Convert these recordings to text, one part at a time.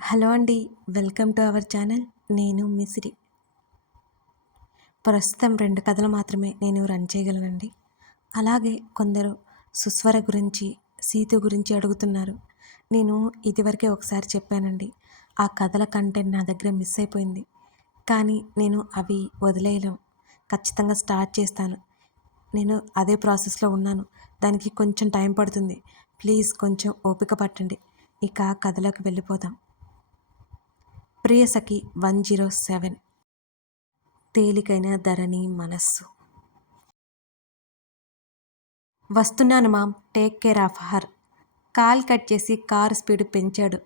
Hello అండి welcome to our channel. నేను మిసిరి ప్రస్తుతం రెండు కథలు మాత్రమే నేను రన్ చేయగలనండి. అలాగే కొందరు సుస్వర గురించి సీత గురించి అడుగుతున్నారు. నేను ఇదివరకే ఒకసారి చెప్పానండి ఆ కథల కంటెంట్ నా దగ్గర మిస్ అయిపోయింది. కానీ నేను అవి వదిలేయలేం. ఖచ్చితంగా స్టార్ట్ చేస్తాను. నేను అదే ప్రాసెస్లో ఉన్నాను. దానికి కొంచెం టైం పడుతుంది. ప్లీజ్ కొంచెం ఓపిక పట్టండి. ఇక కథలోకి వెళ్ళిపోదాం. Priyasakhi one zero seven. తేలికైన ధరణి మనస్సు. వస్తున్నాను mom take care of her. Call cut చేసి కారు స్పీడ్ పెంచాడు.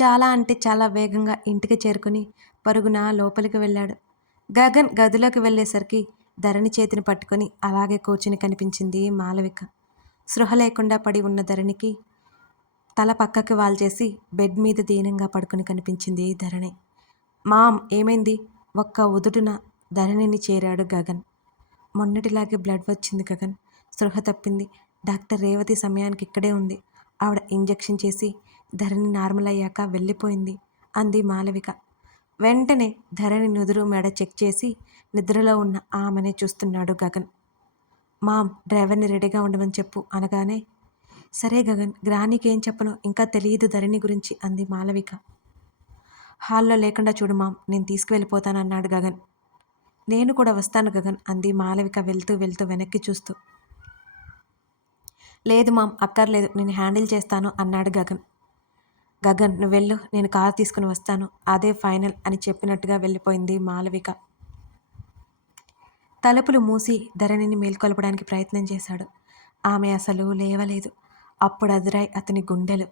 చాలా అంటే చాలా వేగంగా ఇంటికి చేరుకుని పరుగున లోపలికి వెళ్ళాడు. గగన్ గదిలోకి వెళ్ళేసరికి ధరణి చేతిని పట్టుకొని అలాగే కూర్చుని కనిపించింది మాలవిక సృహ లేకుండా పడి ఉన్న ధరణికి తల పక్కకి వాల్చేసి బెడ్ మీద దీనంగా పడుకుని కనిపించింది ధరణి. మామ్ ఏమైంది? ఒక్క ఉదుటున ధరణిని చేరాడు గగన్. మొన్నటిలాగే బ్లడ్ వచ్చింది గగన్. స్పృహ తప్పింది. డాక్టర్ రేవతి సమయానికి ఇక్కడే ఉంది. ఆవిడ ఇంజెక్షన్ చేసి ధరణి నార్మల్ అయ్యాక వెళ్ళిపోయింది అంది మాలవిక. వెంటనే ధరణి నుదురు మెడ చెక్ చేసి నిద్రలో ఉన్న ఆమెనే చూస్తున్నాడు గగన్. మామ్ డ్రైవర్ని రెడీగా ఉండమని చెప్పు అనగానే సరే గగన్ గ్రానికి ఏం చెప్పను? ఇంకా తెలియదు ధరణి గురించి అంది మాలవిక. హాల్లో లేకుండా చూడు మామ్ నేను తీసుకువెళ్ళిపోతానన్నాడు గగన్. నేను కూడా వస్తాను గగన్ అంది మాలవిక వెళ్తూ వెళ్తూ వెనక్కి చూస్తూ. లేదు మామ్ అక్కర్లేదు నేను హ్యాండిల్ చేస్తాను అన్నాడు గగన్. గగన్ నువ్వు వెళ్ళు నేను కారు తీసుకుని వస్తాను అదే ఫైనల్ అని చెప్పినట్టుగా వెళ్ళిపోయింది మాలవిక. తలుపులు మూసి ధరణిని మేల్కొల్పడానికి ప్రయత్నం చేశాడు. ఆమె అసలు లేవలేదు. అప్పుడు అదిరాయ్ అతని గుండెలు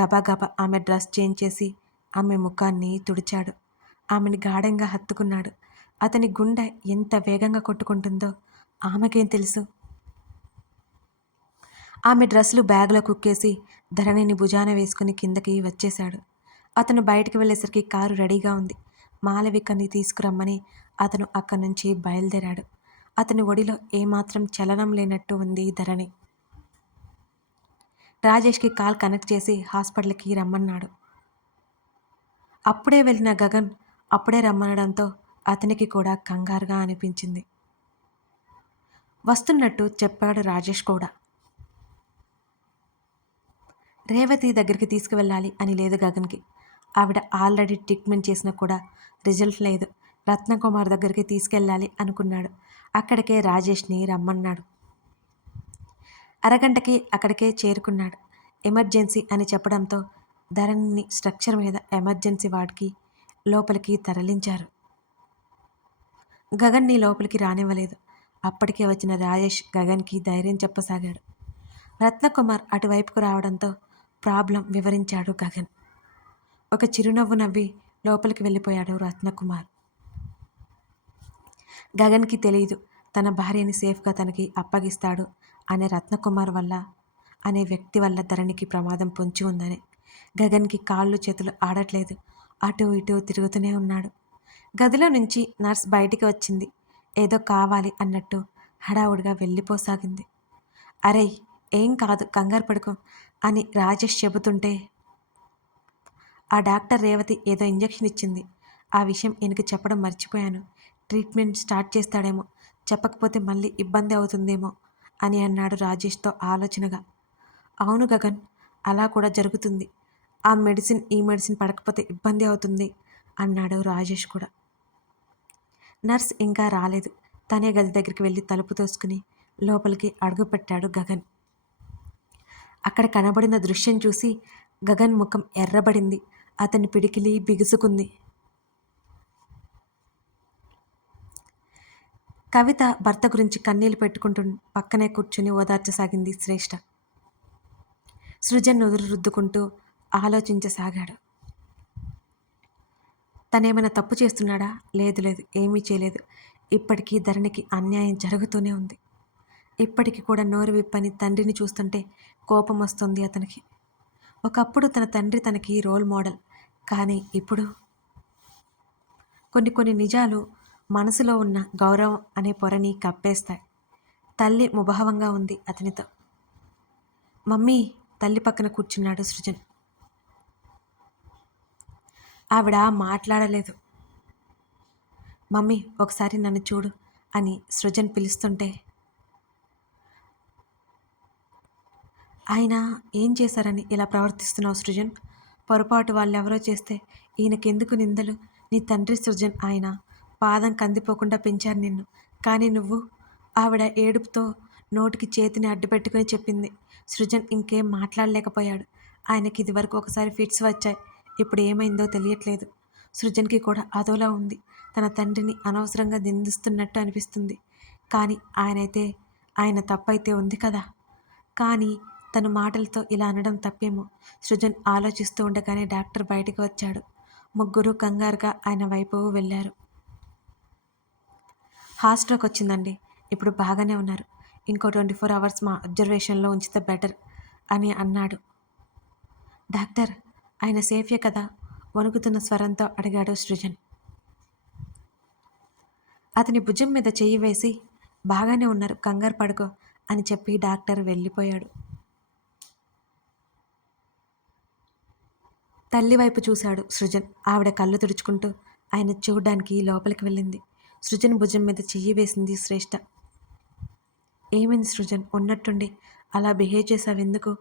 గబా ఆమె డ్రెస్ చేంజ్ చేసి ఆమె ముఖాన్ని తుడిచాడు. ఆమెని గాఢంగా హత్తుకున్నాడు. అతని గుండె ఎంత వేగంగా కొట్టుకుంటుందో ఆమెకేం తెలుసు? ఆమె డ్రెస్సులు బ్యాగ్లో కుక్కేసి ధరణిని భుజాన వేసుకుని కిందకి వచ్చేశాడు. అతను బయటికి వెళ్ళేసరికి కారు రెడీగా ఉంది. మాలవికని తీసుకురమ్మని అతను అక్కడి నుంచి బయలుదేరాడు. అతని ఒడిలో ఏమాత్రం చలనం లేనట్టు ఉంది ధరణి. రాజేష్కి కాల్ కనెక్ట్ చేసి హాస్పిటల్కి రమ్మన్నాడు. అప్పుడే వెళ్ళిన గగన్ అప్పుడే రమ్మనడంతో అతనికి కూడా కంగారుగా అనిపించింది. వస్తున్నట్టు చెప్పాడు రాజేష్ కూడా. రేవతి దగ్గరికి తీసుకువెళ్ళాలి అని లేదు గగన్కి. ఆవిడ ఆల్రెడీ ట్రీట్మెంట్ చేసినా కూడా రిజల్ట్ లేదు. రత్నకుమార్ దగ్గరికి తీసుకెళ్ళాలి అనుకున్నాడు. అక్కడికే రాజేష్ని రమ్మన్నాడు. అరగంటకి అక్కడికే చేరుకున్నాడు. ఎమర్జెన్సీ అని చెప్పడంతో ధరణిని స్ట్రక్చర్ మీద ఎమర్జెన్సీ వార్డ్కి లోపలికి తరలించారు. గగన్ని లోపలికి రానివ్వలేదు. అప్పటికే వచ్చిన రాజేష్ గగన్కి ధైర్యం చెప్పసాగాడు. రత్నకుమార్ అటువైపుకు రావడంతో ప్రాబ్లం వివరించాడు గగన్. ఒక చిరునవ్వు నవ్వి లోపలికి వెళ్ళిపోయాడు రత్నకుమార్. గగన్కి తెలియదు తన భార్యని సేఫ్గా తనకి అప్పగిస్తాడు అనే రత్నకుమార్ వల్ల అనే వ్యక్తి వల్ల ధరణికి ప్రమాదం పొంచి ఉందని. గగన్కి కాళ్ళు చేతులు ఆడట్లేదు. అటు ఇటు తిరుగుతూనే ఉన్నాడు. గదిలో నుంచి నర్స్ బయటికి వచ్చింది. ఏదో కావాలి అన్నట్టు హడావుడిగా వెళ్ళిపోసాగింది. అరే ఏం కాదు కంగారు పడుకో అని రాజేష్ చెబుతుంటే ఆ డాక్టర్ రేవతి ఏదో ఇంజెక్షన్ ఇచ్చింది. ఆ విషయం ఈయనకి చెప్పడం మర్చిపోయాను. ట్రీట్మెంట్ స్టార్ట్ చేస్తాడేమో చెప్పకపోతే మళ్ళీ ఇబ్బంది అవుతుందేమో అని అన్నాడు రాజేష్తో ఆలోచనగా. అవును గగన్ అలా కూడా జరుగుతుంది. ఆ మెడిసిన్ ఈ మెడిసిన్ పడకపోతే ఇబ్బంది అవుతుంది అన్నాడు రాజేష్ కూడా. నర్స్ ఇంకా రాలేదు. తనే గది దగ్గరికి వెళ్ళి తలుపు తోసుకుని లోపలికి అడుగుపెట్టాడు గగన్. అక్కడ కనబడిన దృశ్యం చూసి గగన్ ముఖం ఎర్రబడింది. అతని పిడికిలి బిగుసుకుంది. కవిత భర్త గురించి కన్నీళ్ళు పెట్టుకుంటూ పక్కనే కూర్చుని ఓదార్చసాగింది శ్రేష్ఠ సృజన్ నుదురు రుద్దుకుంటూ ఆలోచించసాగాడు. తనేమైనా తప్పు చేస్తున్నాడా? లేదు లేదు ఏమీ చేయలేదు. ఇప్పటికీ ధరణికి అన్యాయం జరుగుతూనే ఉంది. ఇప్పటికి కూడా నోరు విప్పని తండ్రిని చూస్తుంటే కోపం వస్తుంది అతనికి. ఒకప్పుడు తన తండ్రి తనకి రోల్ మోడల్ కానీ ఇప్పుడు? కొన్ని కొన్ని నిజాలు మనసులో ఉన్న గౌరవం అనే పొరని కప్పేస్తాయి. తల్లి ముభావంగా ఉంది అతనితో. మమ్మీ తల్లి పక్కన కూర్చున్నాడు సృజన్. ఆవిడ మాట్లాడలేదు. మమ్మీ ఒకసారి నన్ను చూడు అని సృజన్ పిలుస్తుంటే ఆయన ఏం చేశారని ఇలా ప్రవర్తిస్తున్నావు సృజన్? పొరపాటు వాళ్ళెవరో చేస్తే ఈయనకెందుకు నిందలు? నీ తండ్రి సృజన్ ఆయన పాదం కందిపోకుండా పెంచారు నిన్ను. కానీ నువ్వు ఆవిడ ఏడుపుతో నోటికి చేతిని అడ్డుపెట్టుకుని చెప్పింది. సృజన్ ఇంకేం మాట్లాడలేకపోయాడు. ఆయనకి ఇదివరకు ఒకసారి ఫిట్స్ వచ్చాయి. ఇప్పుడు ఏమైందో తెలియట్లేదు. సృజన్కి కూడా అదోలా ఉంది. తన తండ్రిని అనవసరంగా నిందిస్తున్నట్టు అనిపిస్తుంది. కానీ ఆయనైతే ఆయన తప్పైతే ఉంది కదా? కానీ తన మాటలతో ఇలా అనడం తప్పేమో? సృజన్ ఆలోచిస్తూ ఉండగానే డాక్టర్ బయటకు వచ్చాడు. ముగ్గురు కంగారుగా ఆయన వైపు వెళ్ళారు. హాస్టల్కి వచ్చిందండి ఇప్పుడు బాగానే ఉన్నారు. ఇంకో ట్వంటీ ఫోర్ అవర్స్ మా అబ్జర్వేషన్లో ఉంచితే బెటర్ అని అన్నాడు. డాక్టర్ ఆయన సేఫ్యే కదా? వణుకుతున్న స్వరంతో అడిగాడు సృజన్. అతని భుజం మీద చెయ్యి వేసి బాగానే ఉన్నారు కంగారు పడుకో అని చెప్పి డాక్టర్ వెళ్ళిపోయాడు. తల్లి వైపు చూశాడు సృజన్. ఆవిడ కళ్ళు తుడుచుకుంటూ ఆయన చూడడానికి లోపలికి వెళ్ళింది. సృజన్ భుజం మీద చెయ్యి వేసింది శ్రేష్ఠ ఏమైంది సృజన్? ఉన్నట్టుండి. అలా బిహేవ్ చేసావెందుకు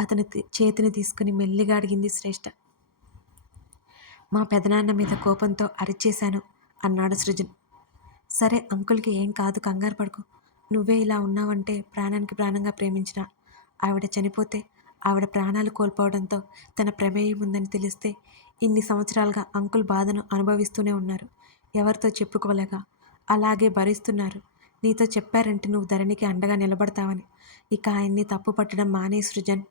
అతని చేతిని తీసుకుని మెల్లిగా అడిగింది శ్రేష్ఠ మా పెదనాన్న మీద కోపంతో అరిచేశాను అన్నాడు సృజన్. సరే అంకుల్కి ఏం కాదు కంగారు పడుకు. నువ్వే ఇలా ఉన్నావంటే ప్రాణానికి ప్రాణంగా ప్రేమించిన ఆవిడ చనిపోతే ఆవిడ ప్రాణాలు కోల్పోవడంతో తన ప్రమేయం ఉందని తెలిస్తే ఇన్ని సంవత్సరాలుగా అంకుల్ బాధను అనుభవిస్తూనే ఉన్నారు. ఎవరితో చెప్పుకోలేక అలాగే భరిస్తున్నారు. నీతో చెప్పారంటే నువ్వు ధరణికి అండగా నిలబడతావని. ఇక ఆయన్ని తప్పు పట్టడం మానే సృజన్.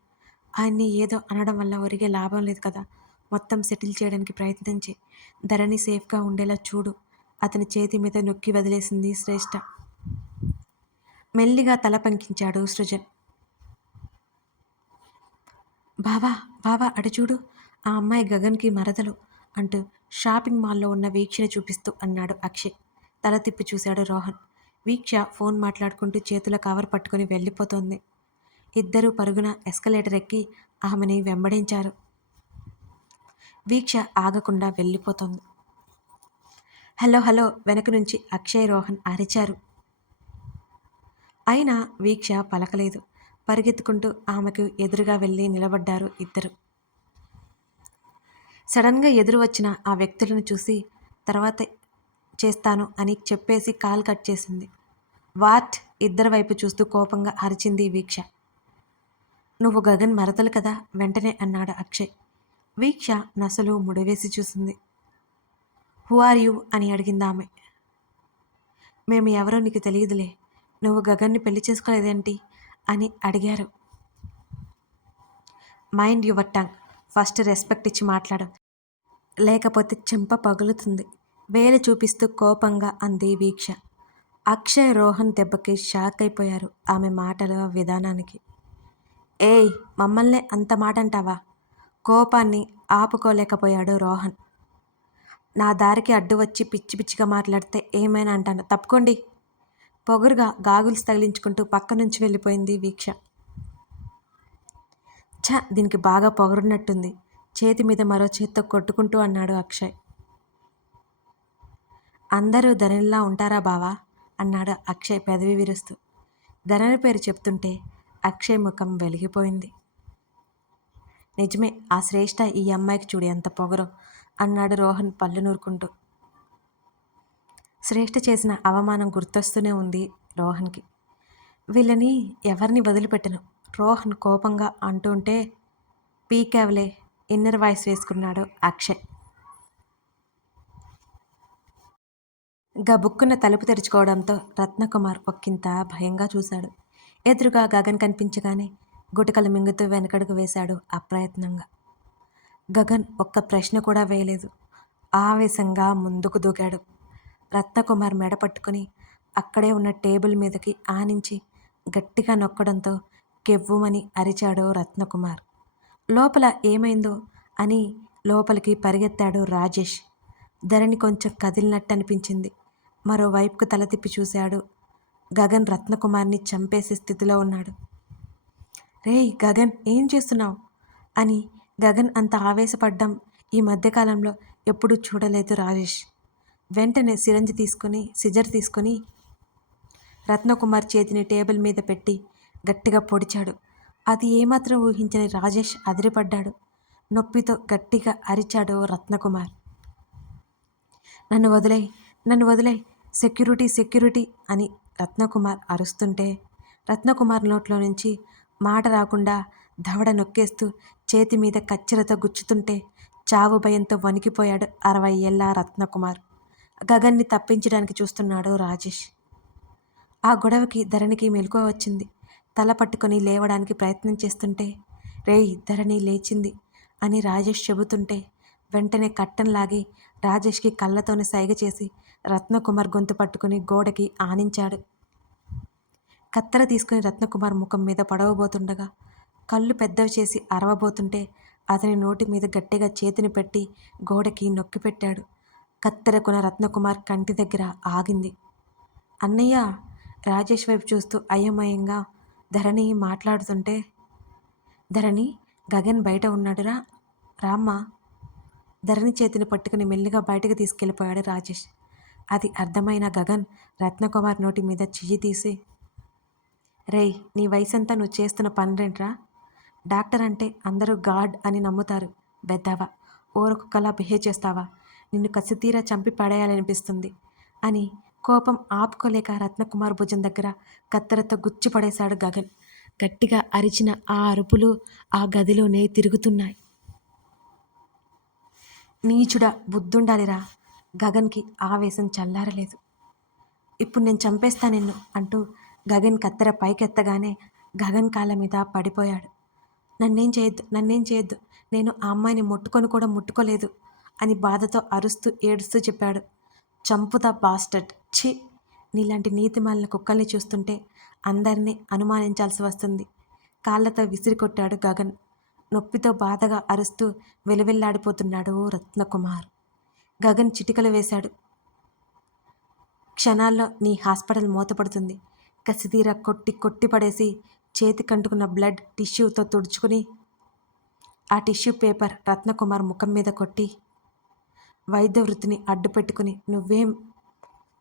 ఆయన్ని ఏదో అనడం వల్ల ఒరిగే లాభం లేదు కదా. మొత్తం సెటిల్ చేయడానికి ప్రయత్నించి. ధరణి సేఫ్గా ఉండేలా చూడు. అతని చేతి మీద నొక్కి వదిలేసింది శ్రేష్ఠ మెల్లిగా తల పంకించాడు సృజన్. బావా బావా అటు చూడు. ఆ అమ్మాయి గగన్కి మరదలు అంటూ షాపింగ్ మాల్లో ఉన్న వీక్షని చూపిస్తూ అన్నాడు అక్షయ్. తల తిప్పి చూశాడు రోహన్. వీక్ష ఫోన్ మాట్లాడుకుంటూ చేతుల కవర్ పట్టుకొని వెళ్ళిపోతోంది. ఇద్దరూ పరుగున ఎస్కలేటర్ ఎక్కి ఆమెని వెంబడించారు. వీక్ష ఆగకుండా వెళ్ళిపోతోంది. హలో హలో వెనక నుంచి అక్షయ్ రోహన్ అరిచారు. అయినా వీక్ష పలకలేదు. పరిగెత్తుకుంటూ ఆమెకు ఎదురుగా వెళ్ళి నిలబడ్డారు ఇద్దరు. సడన్గా ఎదురు వచ్చిన ఆ వ్యక్తులను చూసి తర్వాత చేస్తాను అని చెప్పేసి కాల్ కట్ చేసింది. వాట్ ఇద్దరి వైపు చూస్తూ కోపంగా అరిచింది వీక్ష. నువ్వు గగన్ మరతలు కదా? వెంటనే అన్నాడు అక్షయ్. వీక్ష నసలు ముడివేసి చూసింది. Who are you? అని అడిగింది ఆమె. మేము ఎవరో నీకు తెలియదులే. నువ్వు గగన్ని పెళ్ళి చేసుకోలేదేంటి? అని అడిగారు. Mind your tongue. First respect ఇచ్చి మాట్లాడు. లేకపోతే చెంప పగులుతుంది. వేలు చూపిస్తూ కోపంగా అంది వీక్ష. అక్షయ్ రోహన్ దెబ్బకి షాక్ అయిపోయారు ఆమె మాటల విధానానికి. ఏయ్ మమ్మల్నే అంత మాట అంటావా కోపాన్ని ఆపుకోలేకపోయాడు రోహన్. నా దారికి అడ్డు వచ్చి పిచ్చి పిచ్చిగా మాట్లాడితే ఏమైనా అంటాను. తప్పుకోండి. పొగరుగా గాగుల్స్ తగిలించుకుంటూ పక్క నుంచి వెళ్ళిపోయింది వీక్ష. ఛ దీనికి బాగా పొగరున్నట్టుంది. చేతి మీద మరో చేత్తో కొట్టుకుంటూ అన్నాడు అక్షయ్. అందరూ ధరణిలా ఉంటారా బావా? అన్నాడు అక్షయ్ పెదవి విరుస్తూ. ధరణి పేరు చెప్తుంటే అక్షయ్ ముఖం వెలిగిపోయింది. నిజమే ఆ శ్రేష్ఠ ఈ అమ్మాయికి చూడు ఎంత పొగరు అన్నాడు రోహన్ పళ్ళు నూరుకుంటూ. శ్రేష్ఠ చేసిన అవమానం గుర్తొస్తూనే ఉంది రోహన్కి. వీళ్ళని ఎవరిని వదిలిపెట్టను? రోహన్ కోపంగా అంటుంటే పీకావలే ఇన్నర్ వాయిస్ వేసుకున్నాడు అక్షయ్. గబుక్కున తలుపు తెరుచుకోవడంతో రత్నకుమార్ ఒక్కింత భయంగా చూశాడు. ఎదురుగా గగన్ కనిపించగానే గుటకలు మింగుతూ వెనకడుగు వేశాడు అప్రయత్నంగా. గగన్ ఒక్క ప్రశ్న కూడా వేయలేదు. ఆవేశంగా ముందుకు దూకాడు. రత్నకుమార్ మెడ పట్టుకుని అక్కడే ఉన్న టేబుల్ మీదకి ఆనించి గట్టిగా నొక్కడంతో కెవ్వుమని అరిచాడు రత్నకుమార్. లోపల ఏమైందో అని లోపలికి పరిగెత్తాడు రాజేష్. ధరణి కొంచెం కదిలినట్టు అనిపించింది మరోవైపుకు తల తిప్పి చూశాడు. గగన్ రత్నకుమార్ని చంపేసే స్థితిలో ఉన్నాడు. రేయ్ గగన్ ఏం చేస్తున్నావు? అని గగన్ అంత ఆవేశపడ్డం ఈ మధ్యకాలంలో ఎప్పుడూ చూడలేదు రాజేష్. వెంటనే సిరంజి తీసుకొని సిజర్ తీసుకొని రత్నకుమార్ చేతిని టేబుల్ మీద పెట్టి గట్టిగా పొడిచాడు. అది ఏమాత్రం ఊహించని రాజేష్ అదిరిపడ్డాడు. నొప్పితో గట్టిగా అరిచాడు రత్నకుమార్. నన్ను వదిలే నన్ను వదిలే సెక్యూరిటీ సెక్యూరిటీ అని రత్నకుమార్ అరుస్తుంటే రత్నకుమార్ నోట్లో నుంచి మాట రాకుండా దవడ నొక్కేస్తూ చేతి మీద కచ్చెలతో గుచ్చుతుంటే చావు భయంతో వణికిపోయాడు అరవై ఏళ్ళ రత్నకుమార్. గగన్ని తప్పించడానికి చూస్తున్నాడు రాజేష్. ఆ గొడవకి ధరణికి మెలకువ వచ్చింది. తల పట్టుకొని లేవడానికి ప్రయత్నం చేస్తుంటే రేయ్ ఇద్దరని లేచింది అని రాజేష్ చెబుతుంటే వెంటనే కట్టంలాగి రాజేష్కి కళ్ళతోనే సైగ చేసి రత్నకుమార్ గొంతు పట్టుకుని గోడకి ఆనించాడు. కత్తెర తీసుకుని రత్నకుమార్ ముఖం మీద పడవబోతుండగా కళ్ళు పెద్దవి చేసి అరవబోతుంటే అతని నోటి మీద గట్టిగా చేతిని పెట్టి గోడకి నొక్కి పెట్టాడు. కత్తెరకున్న రత్నకుమార్ కంటి దగ్గర ఆగింది. అన్నయ్య! రాజేష్ వైపు చూస్తూ అయోమయంగా ధరణి మాట్లాడుతుంటే ధరణి గగన్ బయట ఉన్నాడురా. రామ్మా. ధరణి చేతిని పట్టుకుని మెల్లిగా బయటకు తీసుకెళ్ళిపోయాడు రాజేష్. అది అర్థమైన గగన్ రత్నకుమార్ నోటి మీద చెయ్యి తీసి రేయ్ నీ వయసంతా నువ్వు చేస్తున్న పనులేంట్రా? డాక్టర్ అంటే అందరూ గాడ్ అని నమ్ముతారు. బెద్దావా ఓరొక్కలా బిహేవ్ చేస్తావా? నిన్ను కసితీరా చంపి పడేయాలనిపిస్తుంది అని కోపం ఆపుకోలేక రత్నకుమార్ భుజం దగ్గర కత్తెరతో గుచ్చి పడేశాడు గగన్. గట్టిగా అరిచిన ఆ అరుపులు ఆ గదిలోనే తిరుగుతున్నాయి. నీచుడా బుద్ధుండాలిరా. గగన్కి ఆవేశం చల్లారలేదు. ఇప్పుడు నేను చంపేస్తా నిన్ను అంటూ గగన్ కత్తెర పైకెత్తగానే గగన్ కాళ్ళ మీద పడిపోయాడు. నన్నేం చేయొద్దు నన్నేం చేయొద్దు. నేను ఆ అమ్మాయిని ముట్టుకొని కూడా ముట్టుకోలేదు అని బాధతో అరుస్తూ ఏడుస్తూ చెప్పాడు. చంపుతా బాస్టర్డ్ ఛీ! నీలాంటి నీతిమాలిన కుక్కల్ని చూస్తుంటే అందరినీ అనుమానించాల్సి వస్తుంది. కాళ్ళతో విసిరికొట్టాడు గగన్. నొప్పితో బాధగా అరుస్తూ వెలువెల్లాడిపోతున్నాడు రత్నకుమార్. గగన్ చిటికలు వేశాడు. క్షణాల్లో నీ హాస్పిటల్ మూతపడుతుంది. కసిదీర కొట్టి కొట్టి పడేసి చేతి కంటుకున్న బ్లడ్ టిష్యూతో తుడుచుకుని ఆ టిష్యూ పేపర్ రత్నకుమార్ ముఖం మీద కొట్టి వైద్య వృత్తిని అడ్డు పెట్టుకుని నువ్వేం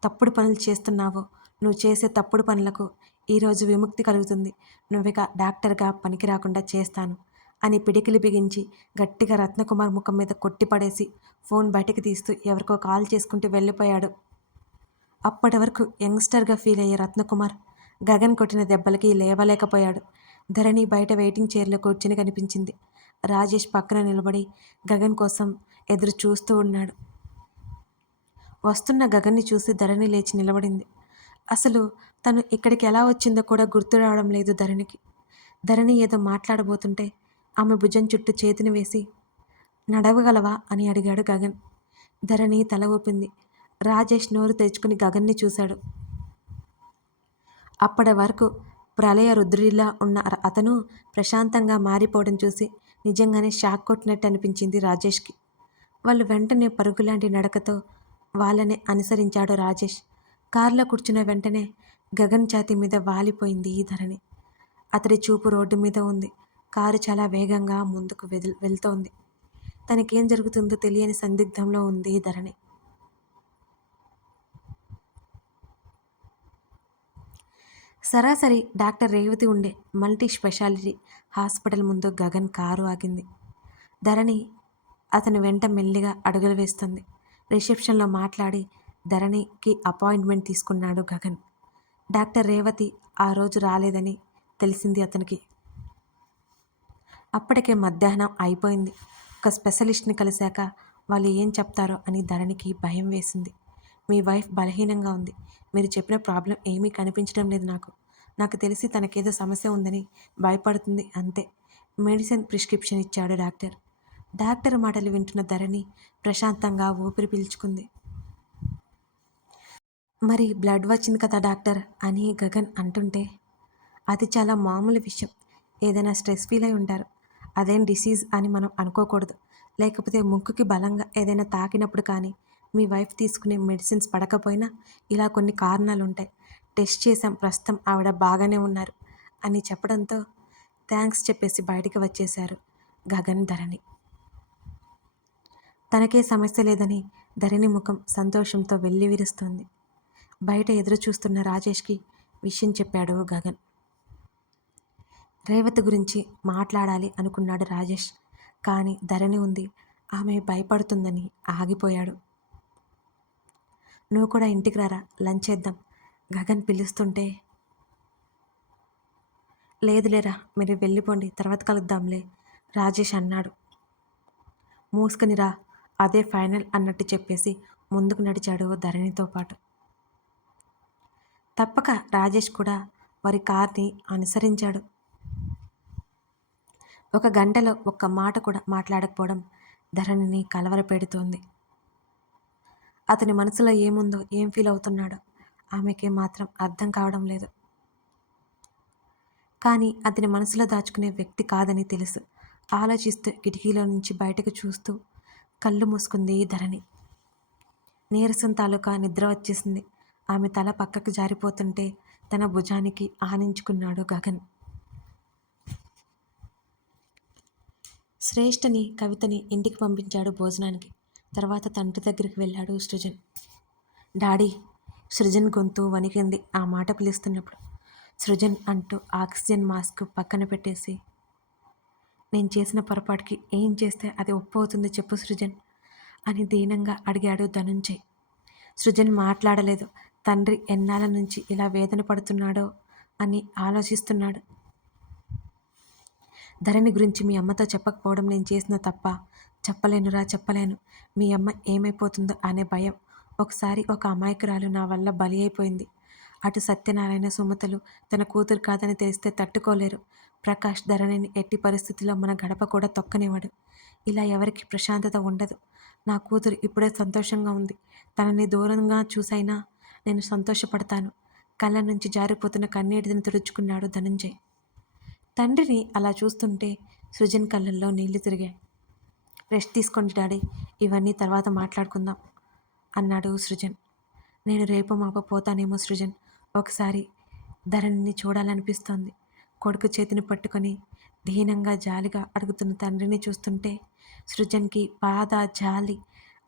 తప్పుడు పనులు చేస్తున్నావో? నువ్వు చేసే తప్పుడు పనులకు ఈరోజు విముక్తి కలుగుతుంది. నువ్విక డాక్టర్గా పనికి రాకుండా చేస్తాను అని పిడికిలి బిగించి గట్టిగా రత్నకుమార్ ముఖం మీద కొట్టిపడేసి ఫోన్ బయటకు తీస్తూ ఎవరికో కాల్ చేసుకుంటూ వెళ్ళిపోయాడు. అప్పటి వరకు యంగ్స్టర్గా ఫీల్ అయ్యే రత్నకుమార్ గగన్ కొట్టిన దెబ్బలకి లేవలేకపోయాడు. ధరణి బయట వెయిటింగ్ చైర్లో కూర్చుని కనిపించింది. రాజేష్ పక్కన నిలబడి గగన్ కోసం ఎదురు చూస్తూ ఉన్నాడు. వస్తున్న గగన్ని చూసి ధరణి లేచి నిలబడింది. అసలు తను ఇక్కడికి ఎలా వచ్చిందో కూడా గుర్తు రావడం లేదు ధరణికి. ధరణి ఏదో మాట్లాడబోతుంటే ఆమె భుజం చుట్టూ చేతిని వేసి నడవగలవా అని అడిగాడు గగన్. ధరణి తల ఊపింది. రాజేష్ నోరు తెచ్చుకుని గగన్ని చూశాడు. అప్పటి వరకు ప్రళయ రుద్రుడిలా ఉన్న అతను ప్రశాంతంగా మారిపోవడం చూసి నిజంగానే షాక్ కొట్టినట్టు అనిపించింది రాజేష్కి. వాళ్ళు వెంటనే పరుగులాంటి నడకతో వాళ్ళని అనుసరించాడు రాజేష్. కారులో కూర్చున్న వెంటనే గగన్ ఛాతి మీద వాలిపోయింది ఈ ధరణి. అతడి చూపు రోడ్డు మీద ఉంది. కారు చాలా వేగంగా ముందుకు వెల్ వెళ్తోంది. తనకేం జరుగుతుందో తెలియని సందిగ్ధంలో ఉంది ఈ ధరణి. సరాసరి డాక్టర్ రేవతి ఉండే మల్టీ స్పెషాలిటీ హాస్పిటల్ ముందు గగన్ కారు ఆగింది. ధరణి అతని వెంట మెల్లిగా అడుగులు వేస్తుంది. రిసెప్షన్లో మాట్లాడి ధరణికి అపాయింట్మెంట్ తీసుకున్నాడు గగన్. డాక్టర్ రేవతి ఆ రోజు రాలేదని తెలిసింది అతనికి. అప్పటికే మధ్యాహ్నం అయిపోయింది. ఒక స్పెషలిస్ట్ని కలిశాక వాళ్ళు ఏం చెప్తారో అని ధరణికి భయం వేసింది. మీ వైఫ్ బలహీనంగా ఉంది. మీరు చెప్పిన ప్రాబ్లం ఏమీ కనిపించడం లేదు నాకు. నాకు తెలిసి తనకేదో సమస్య ఉందని భయపడుతుంది అంతే. మెడిసిన్ ప్రిస్క్రిప్షన్ ఇచ్చాడు డాక్టర్. డాక్టర్ మాటలు వింటున్న ధరణి ప్రశాంతంగా ఊపిరి పీల్చుకుంది. మరి బ్లడ్ వచ్చింది కదా డాక్టర్ అని గగన్ అంటుంటే అది చాలా మామూలు విషయం. ఏదైనా స్ట్రెస్ ఫీల్ అయి ఉంటారు. అదేం డిసీజ్ అని మనం అనుకోకూడదు. లేకపోతే ముక్కుకి బలంగా ఏదైనా తాకినప్పుడు కానీ మీ వైఫ్ తీసుకునే మెడిసిన్స్ పడకపోయినా ఇలా కొన్ని కారణాలు ఉంటాయి టెస్ట్ చేసాం ప్రస్తుతం ఆవిడ బాగానే ఉన్నారు అని చెప్పడంతో థ్యాంక్స్ చెప్పేసి బయటికి వచ్చేశారు గగన్ ధరణి. తనకే సమస్య లేదని ధరణి ముఖం సంతోషంతో వెల్లివిరుస్తోంది బయట ఎదురు చూస్తున్న రాజేష్కి విషయం చెప్పాడు గగన్. రేవతి గురించి మాట్లాడాలి అనుకున్నాడు రాజేష్. కానీ ధరణి ఉంది ఆమె భయపడుతుందని ఆగిపోయాడు. నువ్వు కూడా ఇంటికి రారా లంచ్ చేద్దాం గగన్ పిలుస్తుంటే. లేదులేరా మీరు వెళ్ళిపోండి తర్వాత కలుద్దాంలే రాజేష్ అన్నాడు. మూసుకుని రా అదే ఫైనల్ అన్నట్టు చెప్పేసి ముందుకు నడిచాడు ధరణితో పాటు. తప్పక రాజేష్ కూడా వారి కార్ని అనుసరించాడు. ఒక గంటలో ఒక్క మాట కూడా మాట్లాడకపోవడం ధరణిని కలవరపెడుతోంది అతని మనసులో ఏముందో ఏం ఫీల్ అవుతున్నాడో ఆమెకి మాత్రం అర్థం కావడం లేదు. కానీ అతని మనసులో దాచుకునే వ్యక్తి కాదని తెలుసు. ఆలోచిస్తూ కిటికీలో నుంచి బయటకు చూస్తూ కళ్ళు మూసుకుంది ధరణి. నీరసం తాలూకా నిద్ర వచ్చేసింది. ఆమె తల పక్కకు జారిపోతుంటే తన భుజానికి ఆనించుకున్నాడు గగన్. శ్రేష్ఠని కవితని ఇంటికి పంపించాడు భోజనానికి. తర్వాత తండ్రి దగ్గరికి వెళ్ళాడు సృజన్. డాడీ సృజన్ గొంతు వణికింది ఆ మాట పిలుస్తున్నప్పుడు. సృజన్ అంటూ ఆక్సిజన్ మాస్క్ పక్కన పెట్టేసి నేను చేసిన పొరపాటుకి ఏం చేస్తే అది ఒప్పు అవుతుంది చెప్పు సృజన్ అని దీనంగా అడిగాడు ధనుంజయ్. సృజన్ మాట్లాడలేదు. తండ్రి ఎన్నాళ్ళ నుంచి ఇలా వేదన పడుతున్నాడో అని ఆలోచిస్తున్నాడు. ధరణి గురించి మీ అమ్మతో చెప్పకపోవడం నేను చేసిన తప్ప చెప్పలేనురా చెప్పలేను. మీ అమ్మ ఏమైపోతుందో అనే భయం. ఒకసారి ఒక అమాయకురాలు నా వల్ల బలి అయిపోయింది. అటు సత్యనారాయణ సుమతలు తన కూతురు కాదని తెలిస్తే తట్టుకోలేరు. ప్రకాష్ ధరణిని ఎట్టి పరిస్థితుల్లో మన గడప కూడా తొక్కనివ్వడు. ఇలా ఎవరికి ప్రశాంతత ఉండదు. నా కూతురు ఇప్పుడే సంతోషంగా ఉంది. తనని దూరంగా చూసైనా నేను సంతోషపడతాను. కళ్ళ నుంచి జారిపోతున్న కన్నీటిని తుడుచుకున్నాడు ధనంజయ్. తండ్రిని అలా చూస్తుంటే సృజన్ కళ్ళల్లో నీళ్ళు తిరిగాయి. రెస్ట్ తీసుకోండి డాడీ ఇవన్నీ తర్వాత మాట్లాడుకుందాం అన్నాడు సృజన్. నేను రేపు మాప పోతానేమో సృజన్. ఒకసారి ధరణిని చూడాలనిపిస్తోంది. కొడుకు చేతిని పట్టుకొని దీనంగా జాలిగా అడుగుతున్న తండ్రిని చూస్తుంటే సృజన్కి బాధ జాలి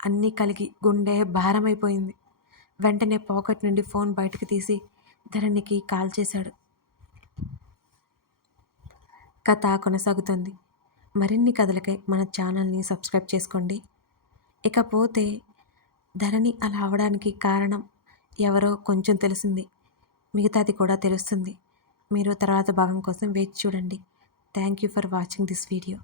అన్నీ కలిగి గుండె భారమైపోయింది. వెంటనే పాకెట్ నుండి ఫోన్ బయటకు తీసి ధరణికి కాల్ చేశాడు. కథ కొనసాగుతుంది. మరిన్ని కథలకై మన ఛానల్ని సబ్స్క్రైబ్ చేసుకోండి. ఇకపోతే ధరణి అలా అవడానికి కారణం ఎవరో కొంచెం తెలిసింది. మిగతాది కూడా తెలుస్తుంది. మీరు తర్వాత భాగం కోసం వేచి చూడండి. Thank you for watching this video.